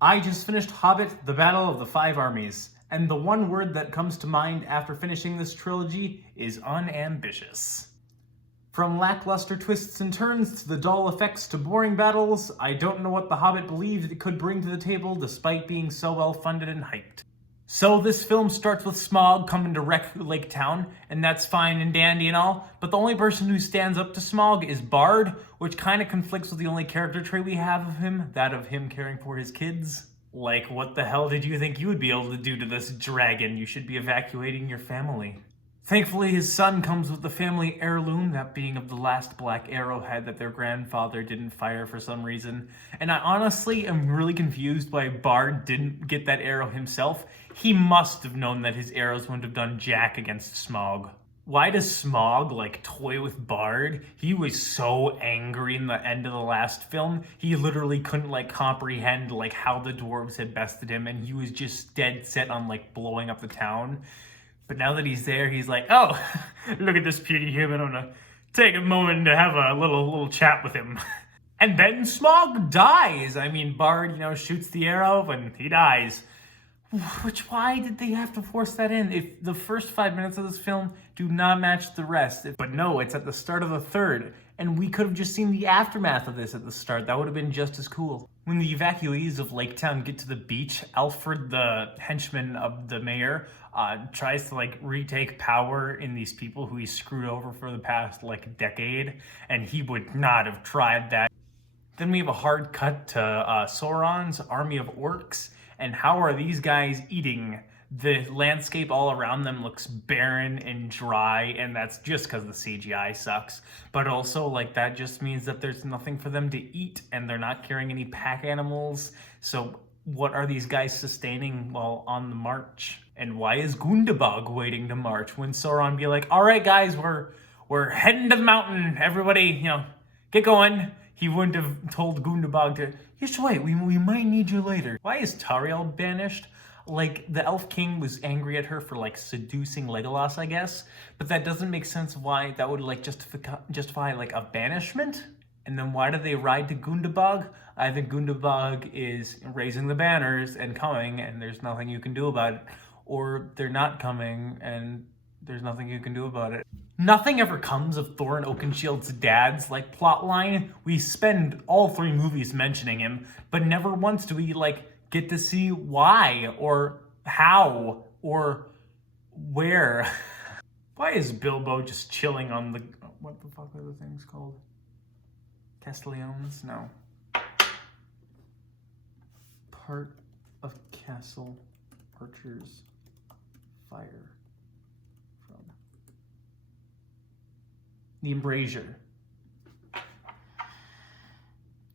I just finished Hobbit, The Battle of the Five Armies, and the one word that comes to mind after finishing this trilogy is unambitious. From lackluster twists and turns to the dull effects to boring battles, I don't know what The Hobbit believed it could bring to the table despite being so well funded and hyped. So this film starts with Smaug coming to wreck Lake Town, and that's fine and dandy and all, but the only person who stands up to Smaug is Bard, which kind of conflicts with the only character trait we have of him, that of him caring for his kids. Like, what the hell did you think you would be able to do to this dragon? You should be evacuating your family. Thankfully, his son comes with the family heirloom, that being of the last black arrowhead that their grandfather didn't fire for some reason. And I honestly am really confused why Bard didn't get that arrow himself. He must have known that his arrows wouldn't have done jack against Smaug. Why does Smaug, toy with Bard? He was so angry in the end of the last film. He literally couldn't, comprehend, how the dwarves had bested him, and he was just dead set on, blowing up the town. But now that he's there, he's like, oh, look at this puny human. I'm gonna take a moment to have a little chat with him. And then Smaug dies. I mean, Bard, shoots the arrow and he dies. Why did they have to force that in? If the first 5 minutes of this film do not match the rest. But no, it's at the start of the third. And we could have just seen the aftermath of this at the start. That would have been just as cool. When the evacuees of Lake Town get to the beach, Alfred, the henchman of the mayor, tries to retake power in these people who he screwed over for the past decade, and he would not have tried that. Then we have a hard cut to Sauron's army of orcs, and how are these guys eating? The landscape all around them looks barren and dry, and that's just because the CGI sucks. But also, that just means that there's nothing for them to eat, and they're not carrying any pack animals. So what are these guys sustaining while on the march? And why is Gundabog waiting to march when Sauron be like, all right, guys, we're heading to the mountain. Everybody, get going. He wouldn't have told Gundabog to, just wait, we might need you later. Why is Tauriel banished? The Elf King was angry at her for, seducing Legolas, I guess. But that doesn't make sense why that would, justify a banishment. And then why do they ride to Gundabog? I think Gundabog is raising the banners and coming, and there's nothing you can do about it. Or they're not coming, and there's nothing you can do about it. Nothing ever comes of Thorin Oakenshield's dad's, plotline. We spend all 3 movies mentioning him, but never once do we, get to see why, or how, or where. Why is Bilbo just chilling on the... What the fuck are the things called? Castellones? No. Part of Castle Archer's fire from the embrasure.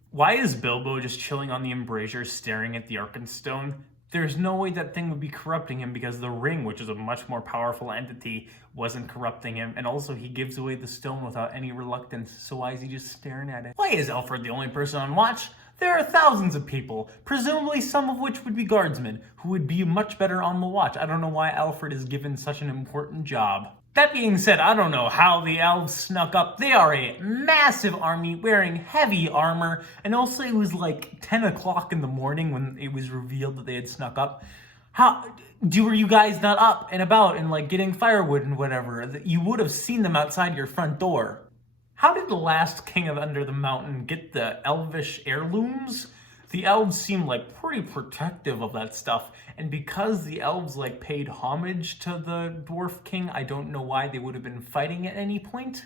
Why is Bilbo just chilling on the embrasure staring at the Arkenstone? There's no way that thing would be corrupting him because the ring, which is a much more powerful entity, wasn't corrupting him. And also he gives away the stone without any reluctance, so why is he just staring at it? Why is Alfred the only person on watch? There are thousands of people, presumably some of which would be guardsmen, who would be much better on the watch. I don't know why Alfred is given such an important job. That being said, I don't know how the elves snuck up. They are a massive army wearing heavy armor, and also it was 10 o'clock in the morning when it was revealed that they had snuck up. How were you guys not up and about and getting firewood and whatever? You would have seen them outside your front door. How did the last king of Under the Mountain get the elvish heirlooms? The elves seem pretty protective of that stuff, and because the elves paid homage to the dwarf king, I don't know why they would have been fighting at any point.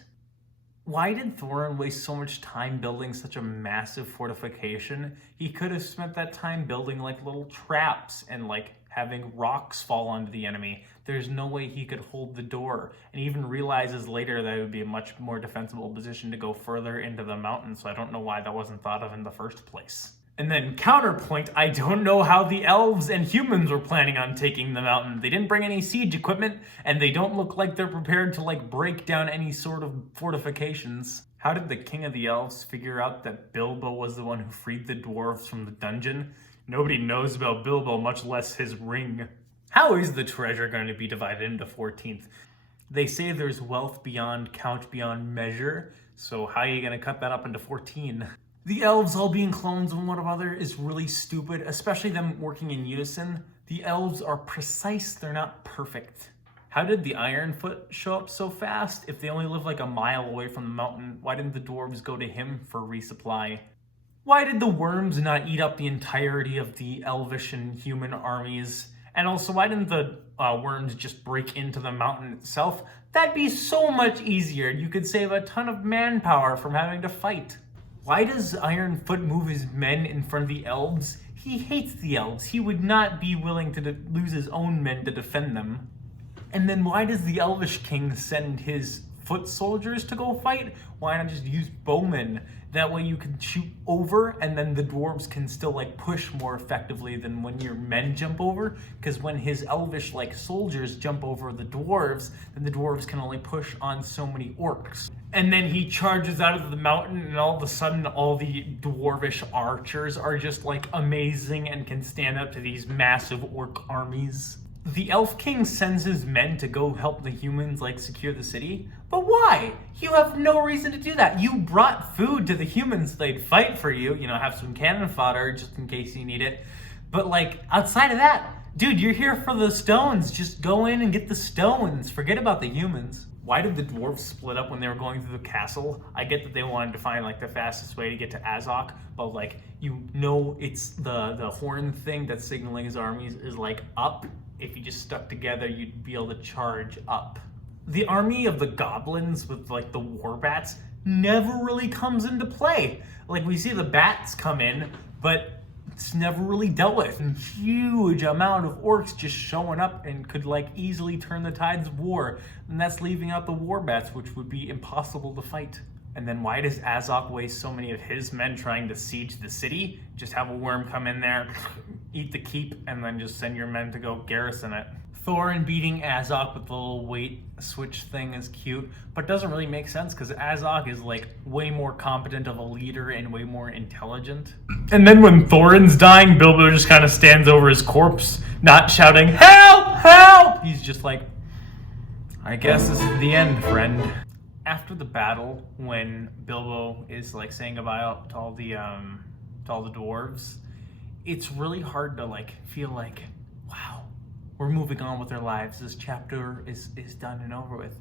Why did Thorin waste so much time building such a massive fortification? He could have spent that time building little traps and having rocks fall onto the enemy. There's no way he could hold the door, and even realizes later that it would be a much more defensible position to go further into the mountain, so I don't know why that wasn't thought of in the first place. And then counterpoint, I don't know how the elves and humans were planning on taking the mountain. They didn't bring any siege equipment, and they don't look like they're prepared to break down any sort of fortifications. How did the king of the elves figure out that Bilbo was the one who freed the dwarves from the dungeon? Nobody knows about Bilbo, much less his ring. How is the treasure going to be divided into 14th? They say there's wealth beyond count, beyond measure, so how are you going to cut that up into 14? The elves all being clones of one another is really stupid, especially them working in unison. The elves are precise, they're not perfect. How did the Ironfoot show up so fast? If they only live like a mile away from the mountain, why didn't the dwarves go to him for resupply? Why did the worms not eat up the entirety of the elvish and human armies? And also, why didn't the worms just break into the mountain itself? That'd be so much easier. You could save a ton of manpower from having to fight. Why does Ironfoot move his men in front of the elves? He hates the elves. He would not be willing to lose his own men to defend them. And then why does the Elvish King send his foot soldiers to go fight? Why not just use bowmen? That way you can shoot over and then the dwarves can still like push more effectively than when your men jump over. Because when his elvish like soldiers jump over the dwarves, then the dwarves can only push on so many orcs. And then he charges out of the mountain and all of a sudden all the dwarvish archers are just like amazing and can stand up to these massive orc armies. The Elf King sends his men to go help the humans like secure the city. But why? You have no reason to do that. You brought food to the humans, they'd fight for you, have some cannon fodder just in case you need it. But like outside of that, dude, you're here for the stones. Just go in and get the stones. Forget about the humans. Why did the dwarves split up when they were going through the castle? I get that they wanted to find like the fastest way to get to Azok, but like it's the horn thing that's signaling his armies is like up. If you just stuck together, you'd be able to charge up. The army of the goblins with like the war bats never really comes into play. Like we see the bats come in, but it's never really dealt with. A huge amount of orcs just showing up and could like easily turn the tides of war. And that's leaving out the war bats, which would be impossible to fight. And then why does Azok waste so many of his men trying to siege the city? Just have a worm come in there, eat the keep, and then just send your men to go garrison it. Thorin beating Azok with the little weight switch thing is cute, but doesn't really make sense because Azok is like way more competent of a leader and way more intelligent. And then when Thorin's dying, Bilbo just kind of stands over his corpse, not shouting, "Help! Help!" He's just like, "I guess this is the end, friend." After the battle, when Bilbo is like saying goodbye to all the dwarves, it's really hard to like feel like, wow, we're moving on with our lives. This chapter is done and over with.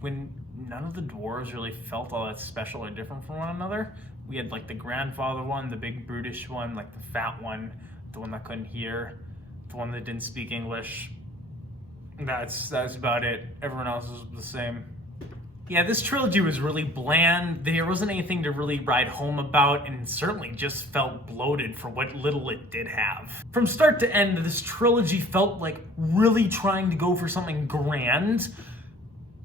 When none of the dwarves really felt all that special or different from one another. We had like the grandfather one, the big brutish one, like the fat one, the one that couldn't hear, the one that didn't speak English. That's about it. Everyone else was the same. Yeah, this trilogy was really bland. There wasn't anything to really write home about, and certainly just felt bloated for what little it did have. From start to end, this trilogy felt like really trying to go for something grand,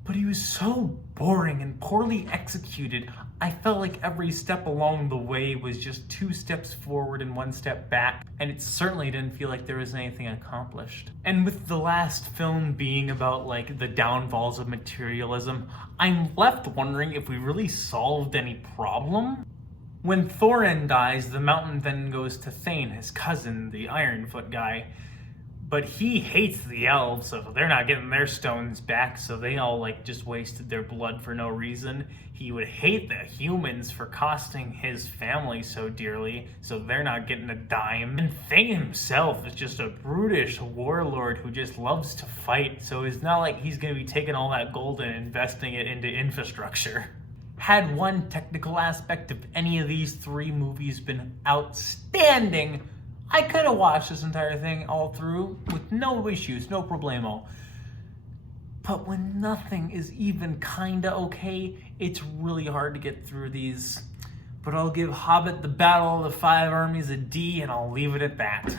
but he was so boring and poorly executed. I felt like every step along the way was just 2 steps forward and 1 step back, and it certainly didn't feel like there was anything accomplished. And with the last film being about like the downfalls of materialism, I'm left wondering if we really solved any problem. When Thorin dies, the mountain then goes to Thane, his cousin, the Ironfoot guy. But he hates the elves, so they're not getting their stones back, so they all like just wasted their blood for no reason. He would hate the humans for costing his family so dearly, so they're not getting a dime. And Thane himself is just a brutish warlord who just loves to fight, so it's not like he's gonna be taking all that gold and investing it into infrastructure. Had one technical aspect of any of these 3 movies been outstanding, I could have watched this entire thing all through with no issues, no problemo. But when nothing is even kinda okay, it's really hard to get through these. But I'll give Hobbit: The Battle of the Five Armies a D, and I'll leave it at that.